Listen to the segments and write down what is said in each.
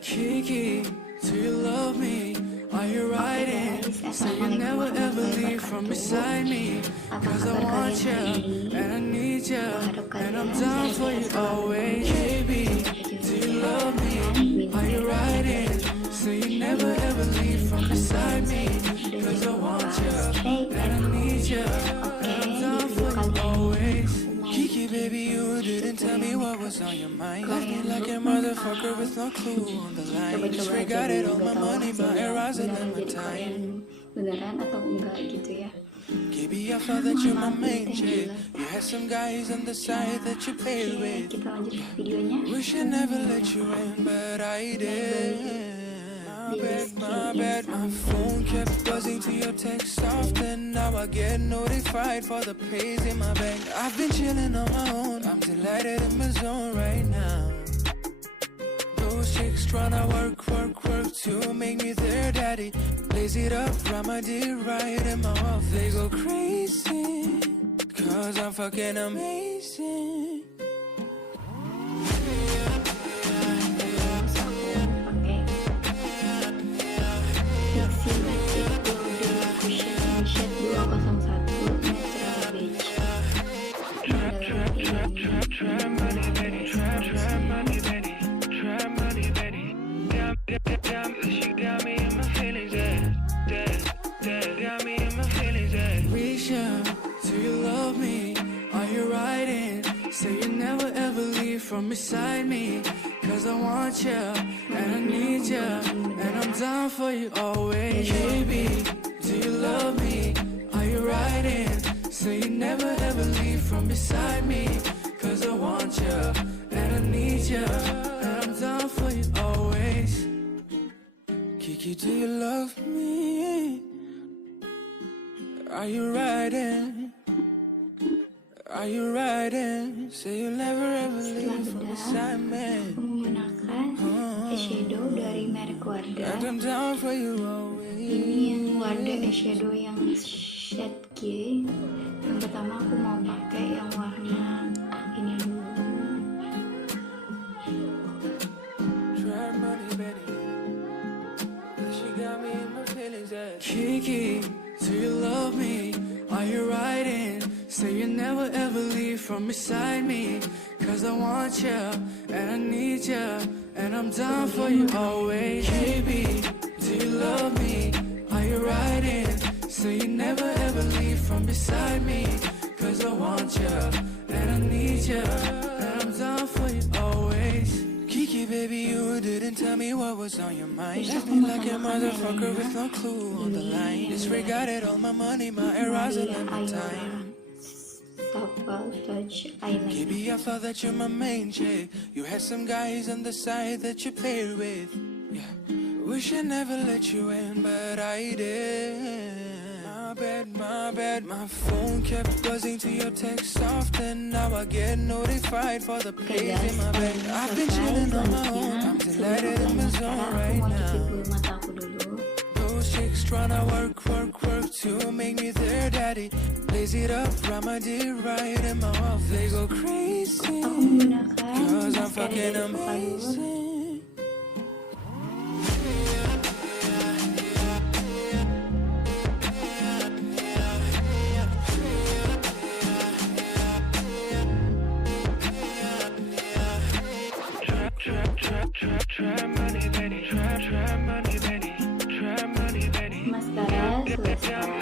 Kiki, do you love me? Are you riding? Say you never ever leave from beside me. Cause I want you, and I need you, and I'm down for you always. Baby, do you love me? Are you riding? Say you never ever leave from beside me. Cause I want you, and I need you, and I'm down for you always. Kiki, baby, you didn't tell me what was on your mind. Left me like a motherfucker with no clue on the line. Just regretted all my money, my errors and my time. Beneran atau enggak gitu ya. Baby, I thought that you're my main chick. You had some guys on the side that you played with. Kita lanjut ke videonya. Wish I never let you in, but I did. My bad, my phone kept buzzing to your text often. Now I get notified for the pays in my bank. I've been chilling on my own, I'm delighted in my zone right now. Those chicks tryna work to make me their daddy. Blaze it up, ride my dick right in my mouth. They go crazy, cause I'm fucking amazing. From beside me, cause I want you, and I need you, and I'm down for you always. Baby, do you love me? Are you riding? So you never ever leave from beside me, cause I want you, and I need you, and I'm down for you always. Kiki, do you love me? Are you riding? Are you riding? Say you'll never ever leave from beside me. Menggunakan eyeshadow dari merek Wardah. And I'm down for you always. Ini yang Wardah eyeshadow yang shade G. Yang pertama aku mau pakai yang warna ini dulu. Kiki, do you love me? Are you riding? Say you never ever leave from beside me. Cause I want you, and I need you, and I'm down for you always. Baby, do you love me? Are you riding? Say you never ever leave from beside me. Cause I want you, and I need you, and I'm down for you always. Kiki, baby, you didn't tell me what was on your mind. Left me like a motherfucker with no clue on the line. Disregarded all my money, my errors and my time. Touch eyeliner. Baby, I thought that you're my main chick. You had some guys on the side that you played with. Yeah. Wish I never let you in, but I did. My bad, my phone kept buzzing to your text often. Now I get notified for the pays in my bank. I've been chilling on my own, I'm delighted in my zone right now. Those chicks tryna work to make me their daddy. Blaze it up, ride my dick right in my mouth. They go crazy, cause I'm fucking amazing. Maskara selesai.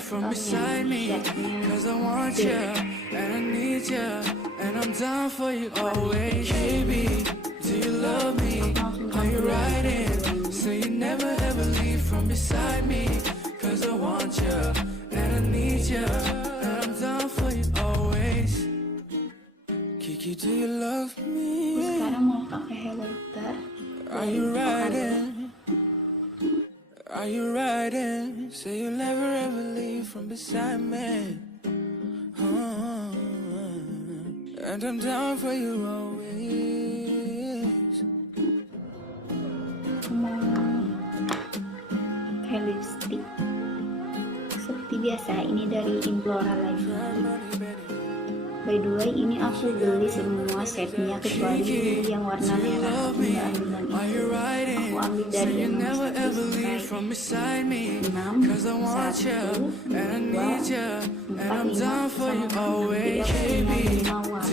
From beside me, cause I want you, and I need you, and I'm down for you always. Baby, do you love me? Are you riding? So you never ever leave from beside me, cause I want you, and I need you, and I'm down for you always. Kiki, do you love me? Sekarang mau pakai highlighter. Are you riding? Are you riding? Say you'll never ever leave from beside me. And I'm down for you always. pakai lipstick. Seperti biasa, ini dari Implora lagi. By the way, ini aku beli semua setnya kecuali yang warna merah. Aku nggak ambil yang ini. Aku ambil dari yang nomor 6, 1, 2, 3, 4, 5, 6, 5 warna.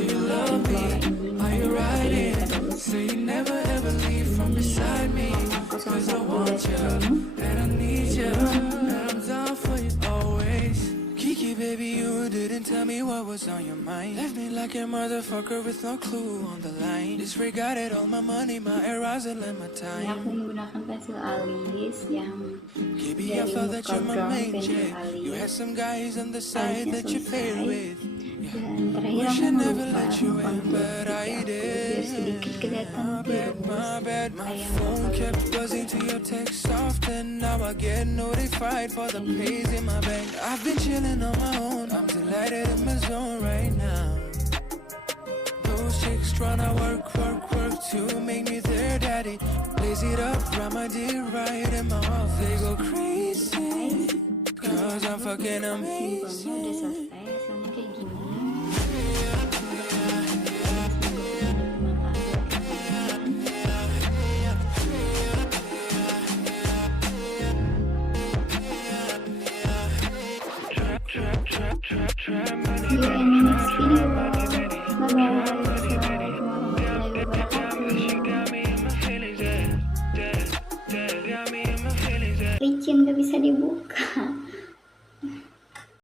Baby, you didn't tell me what was on your mind. Left me like a motherfucker with no clue on the line. Disregarded all my money, my arousal and my Ini time. aku menggunakan pensil alis yang Baby, I dari thought that muka you're my brown main pensil chick. You had alis. some guys on the side Alisnya that you played selesai. with. Dan terakhir Wish aku I never lupa let you in, mengkonfirmasi but I aku did. biar sedikit kelihatan terus. My bad, my Kayak phone bakal kept lupa. buzzing to your text often. Now I get notified for the pays in my bank. I've been chilling on my own. I'm delighted in my zone right now. Those chicks tryna work to make me their daddy. Lace it up, grab my dick right in my mouth. They go crazy, cause I'm fucking Simpelnya udah amazing. selesai, hasilnya kayak gini. See you in the next video. Bye bye.